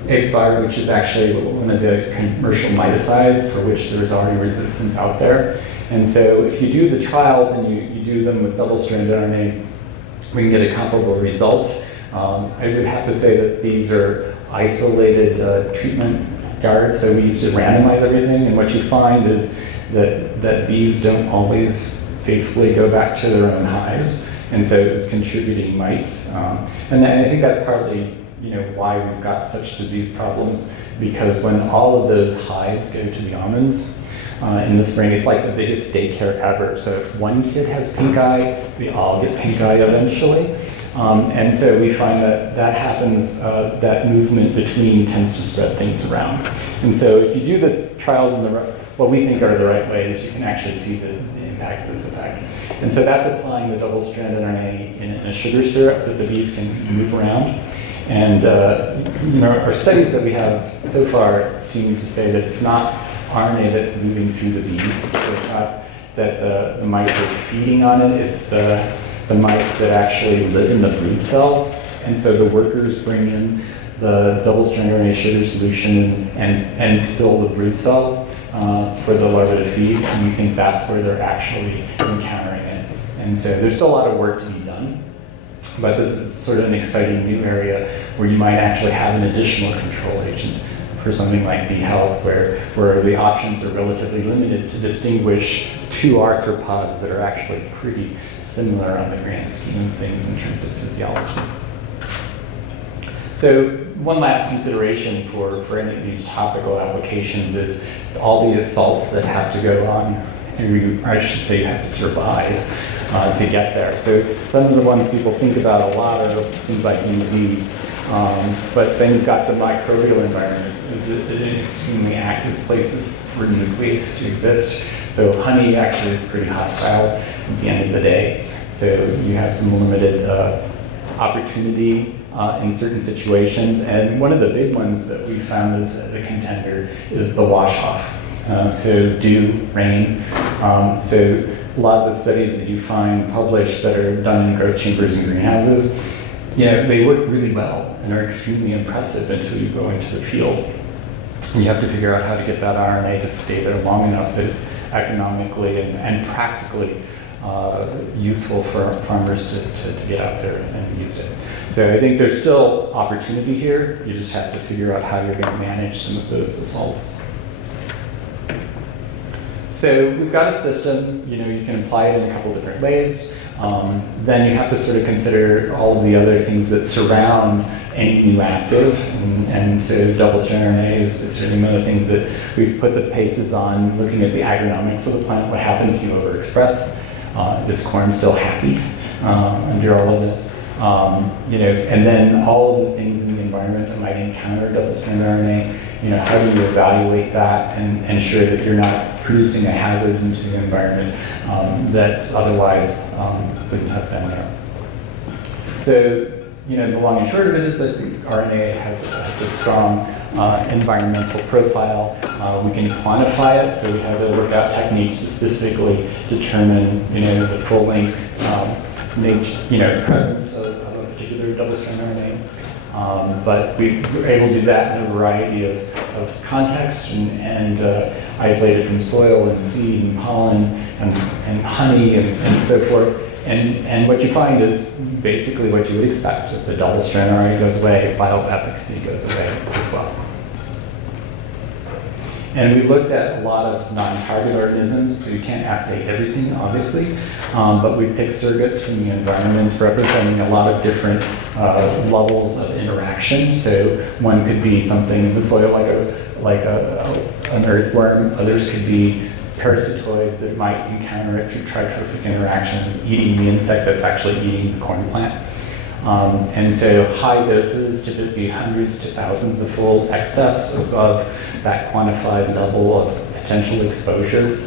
apivir, which is actually one of the commercial miticides for which there's already resistance out there. And so if you do the trials and you do them with double-stranded RNA, we can get a comparable result. I would have to say that these are isolated treatment yards, so we used to randomize everything, and what you find is that bees don't always faithfully go back to their own hives, and so it's contributing mites. And I think that's partly why we've got such disease problems, because when all of those hives go to the almonds in the spring, it's like the biggest daycare ever. So if one kid has pink eye, we all get pink eye eventually. And so we find that happens, that movement between tends to spread things around. And so if you do the trials in what we think are the right ways, you can actually see the impact of this effect. And so that's applying the double-stranded RNA in a sugar syrup that the bees can move around. And our studies that we have so far seem to say that it's not RNA that's moving through the bees. So it's not that the mites are feeding on it, it's the mites that actually live in the brood cells. And so the workers bring in the double-stranded RNA sugar solution and fill the brood cell for the larvae to feed. And we think that's where they're actually encountering it. And so there's still a lot of work to be done. But this is sort of an exciting new area where you might actually have an additional control agent for something like bee health, where the options are relatively limited to distinguish two arthropods that are actually pretty similar on the grand scheme of things in terms of physiology. So one last consideration for any of these topical applications is all the assaults that have to go on, and I should say you have to survive to get there. So some of the ones people think about a lot are things like UV, but then you've got the microbial environment. Is an extremely active places for nucleus to exist. So honey actually is pretty hostile at the end of the day. So you have some limited opportunity in certain situations. And one of the big ones that we found as a contender is the wash-off. So dew, rain. So a lot of the studies that you find published that are done in growth chambers and greenhouses, they work really well and are extremely impressive until you go into the field. You have to figure out how to get that RNA to stay there long enough that it's economically and practically useful for farmers to get out there and use it. So I think there's still opportunity here. You just have to figure out how you're going to manage some of those assaults. So we've got a system, you can apply it in a couple different ways. Then you have to sort of consider all of the other things that surround any new active. And so double-stranded RNA is certainly one of the things that we've put the paces on, looking at the agronomics of the plant. What happens if you overexpress? Is corn still happy under all of this? And then all of the things in the environment that might encounter double-stranded RNA, how do you evaluate that and ensure that you're not producing a hazard into the environment that otherwise wouldn't have been there. So, the long and short of it is that the RNA has a strong environmental profile. We can quantify it, so we have to work out techniques to specifically determine, the full length, presence of a particular double-stranded RNA. But we were able to do that in a variety of contexts and isolated from soil and seed and pollen and honey and so forth. And what you find is basically what you would expect. If the double-stranded RNA goes away, bioefficacy goes away as well. And we looked at a lot of non-target organisms, so you can't assay everything, obviously, but we picked surrogates from the environment representing a lot of different levels of interaction. So one could be something in the soil an earthworm. Others could be parasitoids that might encounter it through tritrophic interactions, eating the insect that's actually eating the corn plant. And so high doses, typically hundreds to thousands of fold excess above that quantified level of potential exposure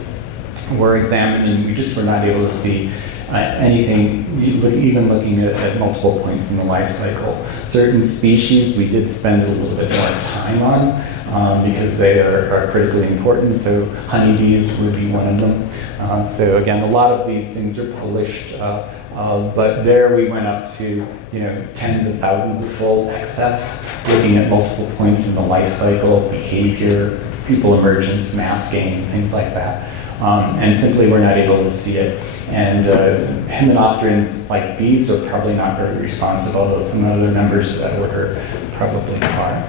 were examined, and we just were not able to see anything, even looking at multiple points in the life cycle. Certain species we did spend a little bit more time on because they are critically important. So honeybees would be one of them. So again, a lot of these things are published, but there we went up to tens of thousands of fold excess, looking at multiple points in the life cycle, behavior, pupil emergence, mass gain, things like that. And simply we're not able to see it. And hymenopterans, like bees, are probably not very responsive, although some other members of that order probably are.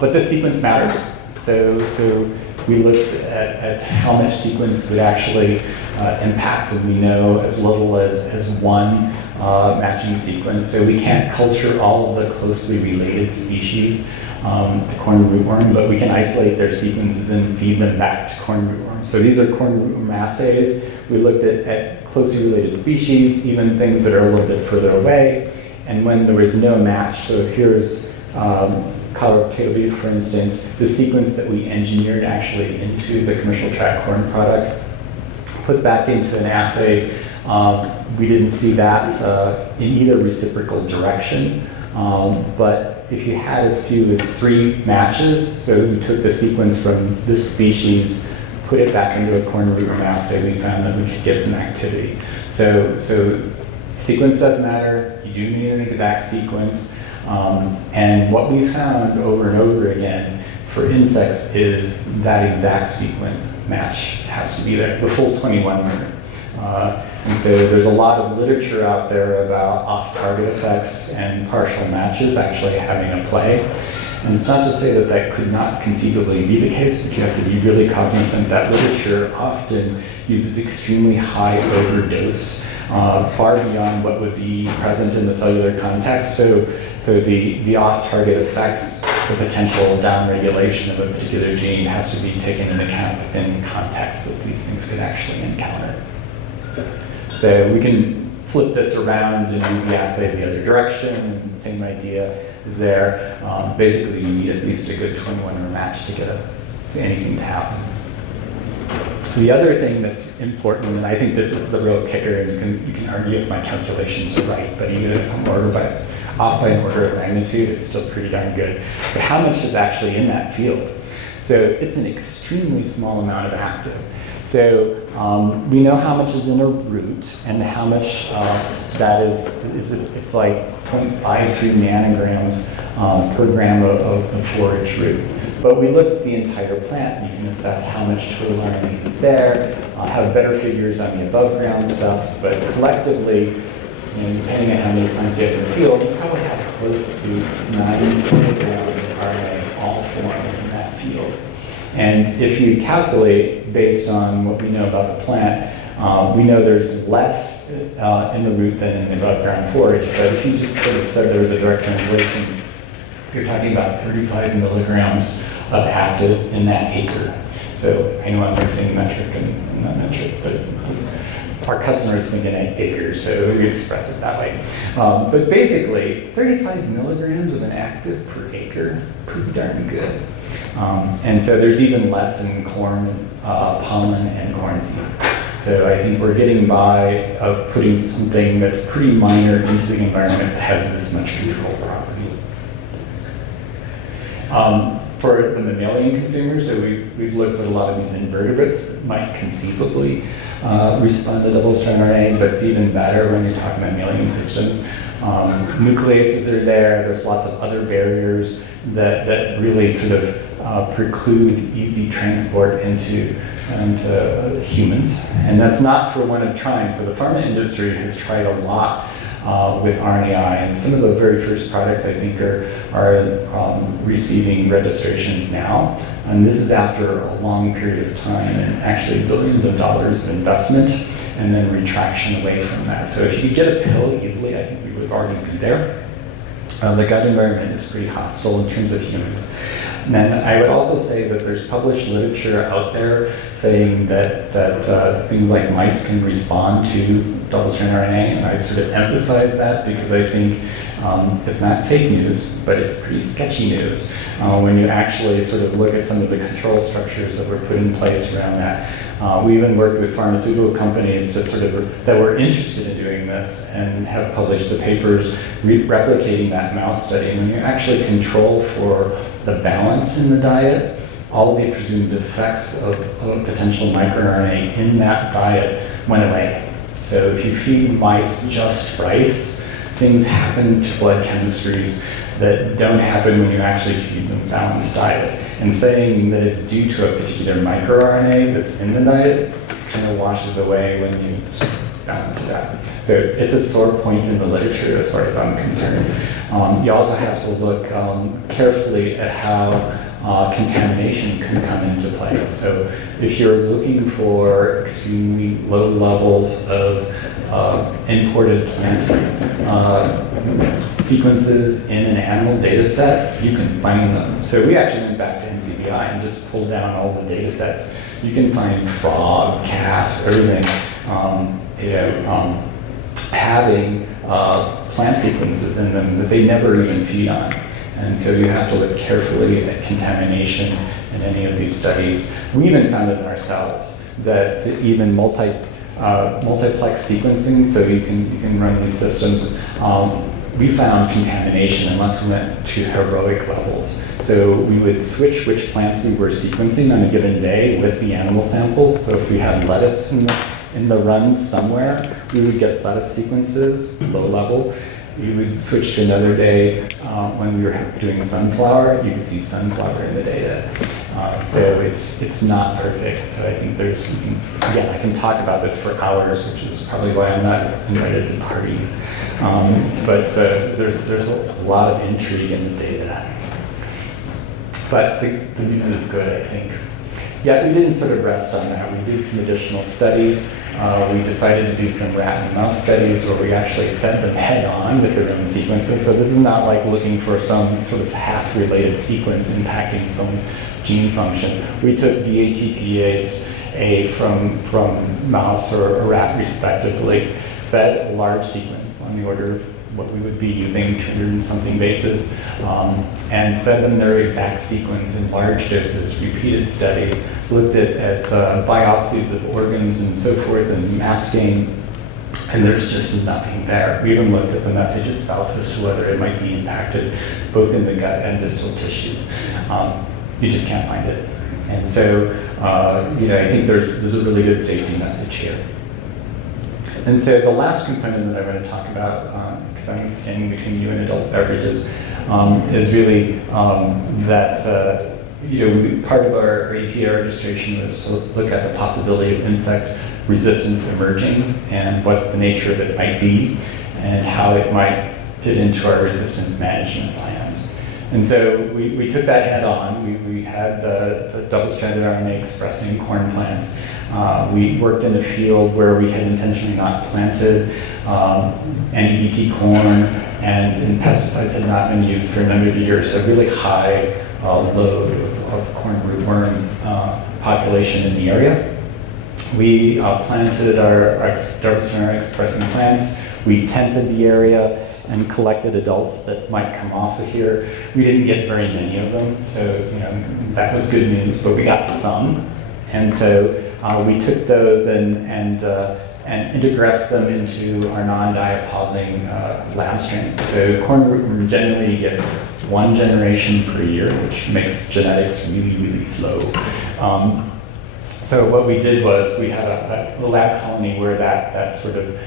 But the sequence matters. So we looked at how much sequence would actually impact, and we know as little as one matching sequence. So we can't culture all of the closely related species to corn rootworm, but we can isolate their sequences and feed them back to corn rootworm. So these are corn rootworm assays. We looked at closely related species, even things that are a little bit further away. And when there was no match, so here's Colorado potato beef, for instance, the sequence that we engineered actually into the commercial track corn product, put back into an assay, we didn't see that in either reciprocal direction. But if you had as few as 3 matches, so we took the sequence from this species, put it back into a corn rootworm assay, we found that we could get some activity. So sequence does matter. You do need an exact sequence. And what we found over and over again for insects is that exact sequence match has to be there, the full 21 number. And so there's a lot of literature out there about off-target effects and partial matches actually having a play. And it's not to say that that could not conceivably be the case, but you have to be really cognizant that literature often uses extremely high overdose, far beyond what would be present in the cellular context. So the off-target effects, the potential downregulation of a particular gene has to be taken into account within the context that these things could actually encounter. So we can flip this around and do the assay the other direction, and the same idea is there. Basically, you need at least a good 21-er match to get anything to happen. The other thing that's important, and I think this is the real kicker, and you can argue if my calculations are right, but even if I'm off by an order of magnitude, it's still pretty darn good. But how much is actually in that field? So it's an extremely small amount of active. So we know how much is in a root and how much that is it's like 0.53 nanograms per gram of the forage root. But we looked at the entire plant, and you can assess how much total RNA is there, have better figures on the above ground stuff, but collectively, depending on how many plants you have in the field, you probably have close to 90 kilograms of RNA in all forms in that field. And if you calculate based on what we know about the plant, we know there's less in the root than in the above ground forage, but if you just sort of said there was a direct translation, you're talking about 35 milligrams of active in that acre. So I know I'm mixing metric and not metric, but our customers think in acres, so we express it that way. But basically, 35 milligrams of an active per acre, pretty darn good. And so there's even less in corn, pollen, and corn seed. So I think we're getting by of putting something that's pretty minor into the environment that has this much control property. For the mammalian consumers, so we've looked at a lot of these invertebrates that might conceivably respond to double-strand RNA, but it's even better when you're talking mammalian systems. Nucleases are there. There's lots of other barriers that really sort of preclude easy transport into humans. And that's not for one of trying. So the pharma industry has tried a lot with RNAi, and some of the very first products I think are receiving registrations now. And this is after a long period of time and actually billions of dollars of investment and then retraction away from that. So if you get a pill easily, I think we would already be there. The gut environment is pretty hostile in terms of humans. And then I would also say that there's published literature out there saying that things like mice can respond to double-stranded RNA, and I sort of emphasize that because I think it's not fake news, but it's pretty sketchy news when you actually sort of look at some of the control structures that were put in place around that. We even worked with pharmaceutical companies that were interested in doing this and have published the papers replicating that mouse study. And when you actually control for the balance in the diet, all of the presumed effects of potential microRNA in that diet went away. So if you feed mice just rice, things happen to blood chemistries that don't happen when you actually feed them a balanced diet. And saying that it's due to a particular microRNA that's in the diet kind of washes away when you balance it out. So it's a sore point in the literature as far as I'm concerned. You also have to look carefully at how contamination can come into play. So if you're looking for extremely low levels of imported plant sequences in an animal data set, you can find them. So we actually went back to NCBI and just pulled down all the data sets. You can find frog, calf, everything, having plant sequences in them that they never even feed on. And so you have to look carefully at contamination in any of these studies. We even found it ourselves that even multiplex sequencing, so you can run these systems. We found contamination unless we went to heroic levels. So we would switch which plants we were sequencing on a given day with the animal samples. So if we had lettuce in the runs somewhere, we would get lettuce sequences, low level. We would switch to another day when we were doing sunflower. You could see sunflower in the data. So it's not perfect. So I think again, I can talk about this for hours, which is probably why I'm not invited to parties. But there's a lot of intrigue in the data. But the news is good, I think. Yeah, we didn't sort of rest on that. We did some additional studies. We decided to do some rat and mouse studies where we actually fed them head-on with their own sequences. So this is not like looking for some sort of half-related sequence impacting some gene function. We took VATPase from mouse or a rat respectively, fed a large sequence on the order of what we would be using, 200 and something bases, and fed them their exact sequence in large doses, repeated studies, looked at biopsies of organs and so forth and masking, and there's just nothing there. We even looked at the message itself as to whether it might be impacted both in the gut and distal tissues. You just can't find it. And so, I think there's a really good safety message here. And so the last component that I want to talk about, because I'm standing between you and adult beverages, is really that part of our APA registration was to look at the possibility of insect resistance emerging and what the nature of it might be and how it might fit into our resistance management plans. And so we took that head on. We had the double-stranded RNA expressing corn plants. We worked in a field where we had intentionally not planted any BT corn, and pesticides had not been used for a number of years, so really high load of corn rootworm population in the area. We planted our double-stranded expressing plants. We tented the area and collected adults that might come off of here. We didn't get very many of them, so that was good news, but we got some. And so we took those and integressed them into our non-diapausing lab strain. So corn rootworm, generally you get one generation per year, which makes genetics really, really slow. So what we did was we had a lab colony where that sort of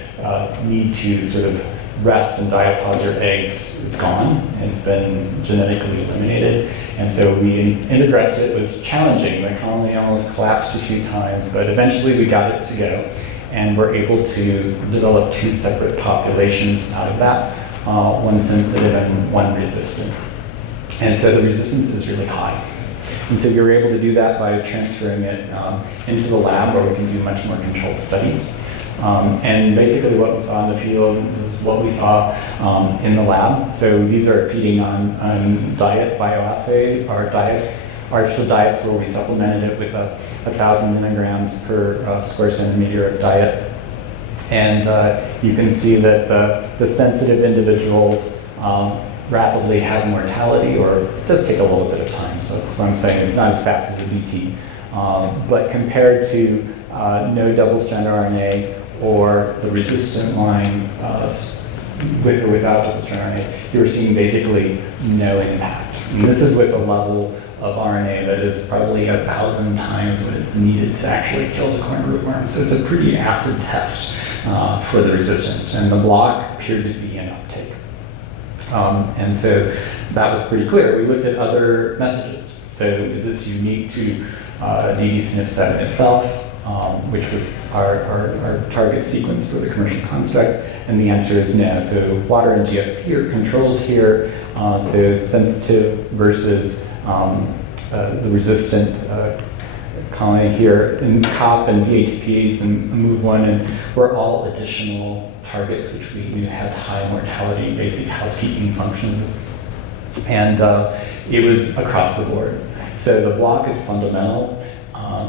need to sort of rest and diapause your eggs is gone. It's been genetically eliminated. And so we integressed it. It was challenging. The colony almost collapsed a few times, but eventually we got it to go. And we're able to develop two separate populations out of that, one sensitive and one resistant. And so the resistance is really high. And so you're able to do that by transferring it into the lab where we can do much more controlled studies. And basically what we saw in the field was what we saw in the lab. So these are feeding on diet bioassay, or diets, artificial diets where we supplemented it with 1,000 nanograms per square centimeter of diet. And you can see that the sensitive individuals rapidly have mortality, or it does take a little bit of time, so that's what I'm saying, it's not as fast as a BT. But compared to no double-strand RNA or the resistant line with or without double-strand RNA, you were seeing basically no impact. And this is with a level of RNA that is probably 1,000 times what is needed to actually kill the corn rootworm. So it's a pretty acid test for the resistance, and the block appeared to be an uptake. And so that was pretty clear. We looked at other messages. So is this unique to DD-SNP7 itself, which was our target sequence for the commercial construct? And the answer is no. So water and GFP are controls here. So sensitive versus the resistant colony here in COP and VATPs and MOVE1, and were all additional targets which we knew had high mortality, basic housekeeping functions. And it was across the board. So the block is fundamental.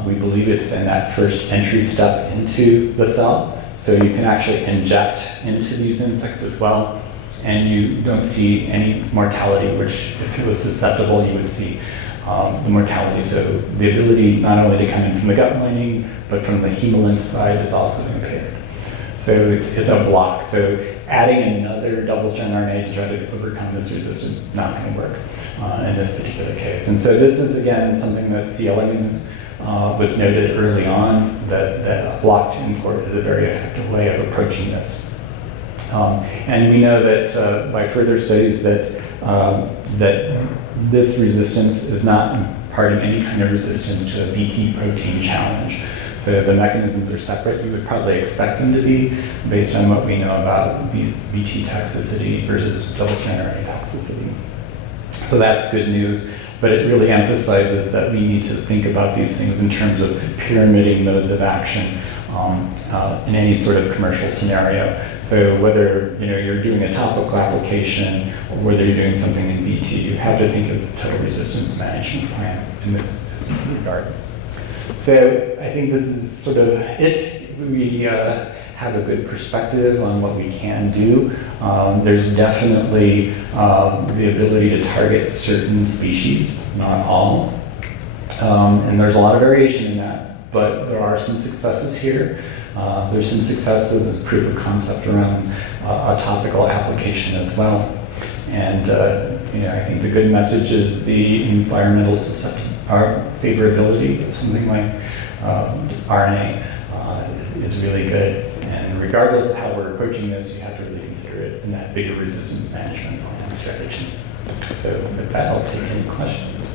We believe it's in that first entry step into the cell. So you can actually inject into these insects as well, and you don't see any mortality, which if it was susceptible, you would see the mortality. So the ability not only to come in from the gut lining, but from the hemolymph side is also impaired. So it's a block. So adding another double-strand RNA to try to overcome this resistance is not going to work in this particular case. And so this is, again, something that C. elegans was noted early on, that blocked import is a very effective way of approaching this. And we know that by further studies that this resistance is not imparting any kind of resistance to a BT protein challenge. So the mechanisms are separate. You would probably expect them to be based on what we know about BT toxicity versus double-strand RNA toxicity. So that's good news, but it really emphasizes that we need to think about these things in terms of pyramiding modes of action in any sort of commercial scenario. So whether you're doing a topical application or whether you're doing something in BT, you have to think of the total resistance management plan in this regard. So I think this is sort of it. We have a good perspective on what we can do. There's definitely the ability to target certain species, not all. And there's a lot of variation in that, but there are some successes here. There's some successes as proof of concept around a topical application as well. And I think the good message is the environmental favorability of something like RNA is really good. And regardless of how we're approaching this, you have to really consider it in that bigger resistance management plan strategy. So with that, I'll take any questions.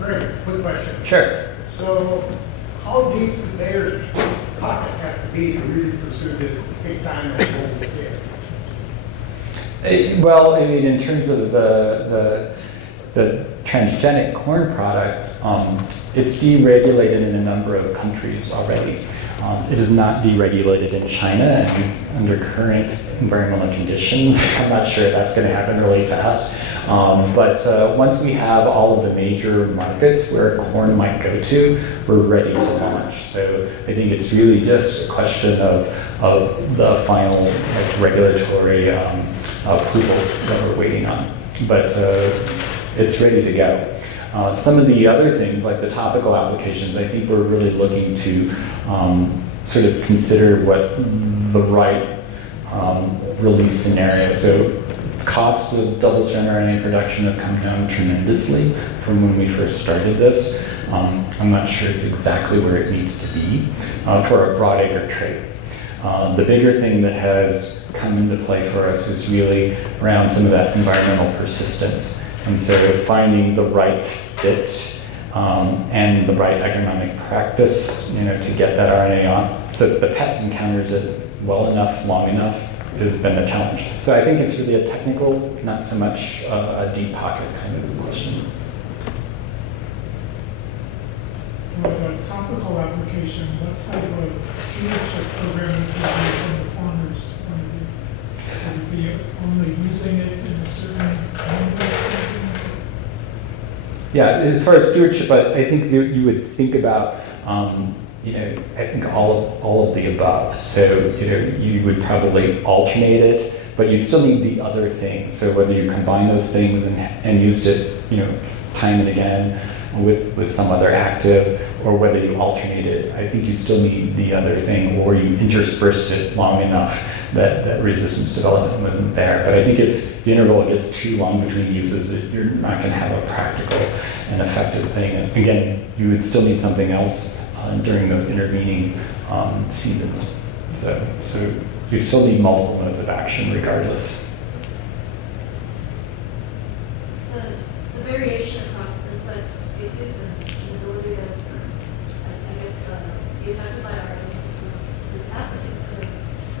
Great, quick question. Sure. So, how deep do Bayer's pockets have to be to really pursue this big time and global scale? Well, I mean, in terms of the transgenic corn product, it's deregulated in a number of countries already. It is not deregulated in China, and under current environmental conditions, I'm not sure that's going to happen really fast. But once we have all of the major markets where corn might go to, we're ready to launch. So I think it's really just a question of the final regulatory approvals that we're waiting on. But it's ready to go. Some of the other things, like the topical applications, I think we're really looking to sort of consider what the right release scenario. So costs of double-strand RNA production have come down tremendously from when we first started this. I'm not sure it's exactly where it needs to be for a broad acre trait. The bigger thing that has come into play for us is really around some of that environmental persistence. And so finding the right fit and the right economic practice, to get that RNA on. So that the pest encounters it well enough, long enough, has been a challenge. So I think it's really a technical, not so much a deep pocket kind of question. For the topical application, what type of stewardship program would you do from the farmer's point of view? Would it be only using it in a certain number of seasons? Yeah, as far as stewardship, I think you would think about, I think all of the above. So, you would probably alternate it, but you still need the other things. So whether you combine those things and used it, time and again with some other active, or whether you alternate it, I think you still need the other thing, or you interspersed it long enough that resistance development wasn't there. But I think if the interval gets too long between uses, you're not going to have a practical and effective thing. And again, you would still need something else during those intervening seasons. So you still need multiple modes of action regardless. The variation across insect species and the ability to, I guess, be affected by RNA is fascinating. So,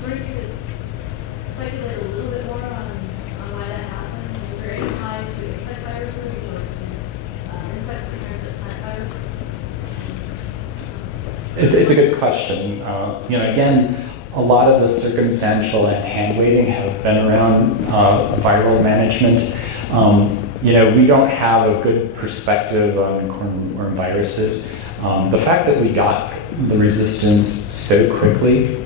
where do you speculate a little bit more on why that happens? Is there any tie to insect viruses or to insects that transmit plant viruses? It's a good question. Again, a lot of the circumstantial and hand waving has been around viral management. We don't have a good perspective on cornworm viruses. The fact that we got the resistance so quickly,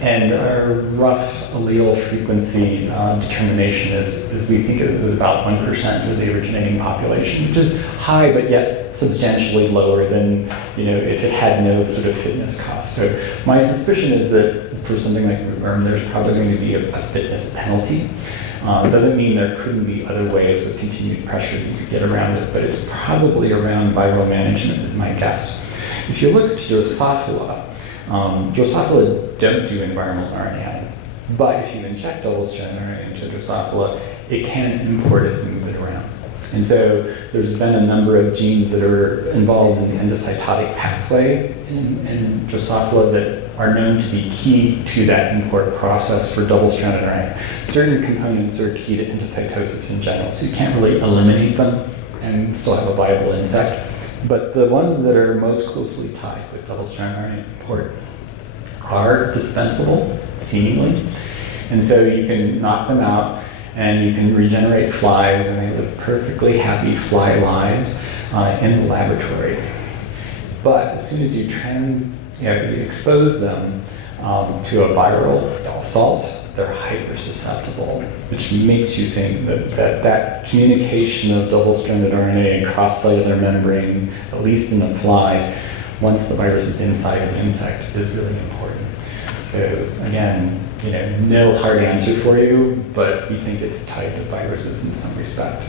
and our rough allele frequency determination is we think it was about 1% of the originating population, which is high, but yet substantially lower than if it had no sort of fitness cost. So my suspicion is that for something like rootworm, there's probably going to be a fitness penalty. Doesn't mean there couldn't be other ways with continued pressure to get around it, but it's probably around viral management is my guess. If you look at Drosophila, Drosophila don't do environmental RNA, but if you inject double-stranded RNA into Drosophila, it can import it and move it around. And so there's been a number of genes that are involved in the endocytotic pathway in Drosophila that are known to be key to that import process for double-stranded RNA. Certain components are key to endocytosis in general, so you can't really eliminate them and still have a viable insect. But the ones that are most closely tied with double-stranded RNA import are dispensable, seemingly. And so you can knock them out and you can regenerate flies, and they live perfectly happy fly lives in the laboratory. But as soon as you expose them to a viral assault, they're hyper-susceptible, which makes you think that communication of double-stranded RNA across cellular membranes, at least in the fly, once the virus is inside of the insect, is really important. So again, no hard answer for you, but we think it's tied to viruses in some respect.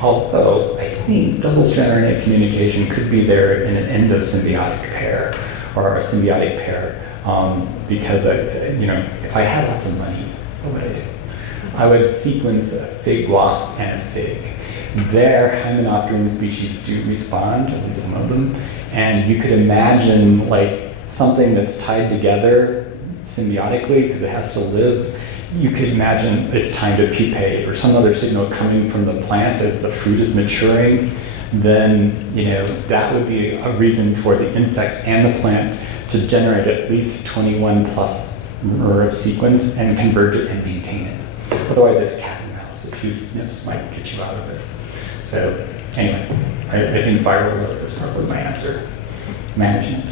Although I think double-stranded RNA communication could be there in an endosymbiotic pair or a symbiotic pair, because if I had lots of money, what would I do? I would sequence a fig wasp and a fig. Their hymenopteran species do respond, at least some of them, and you could imagine like something that's tied together symbiotically because it has to live. You could imagine it's time to pupate or some other signal coming from the plant as the fruit is maturing. Then that would be a reason for the insect and the plant to generate at least 21 plus mer of sequence and convert it and maintain it. Otherwise, it's cat and mouse. A few snips might get you out of it. So anyway, I think viral load is probably my answer. Management.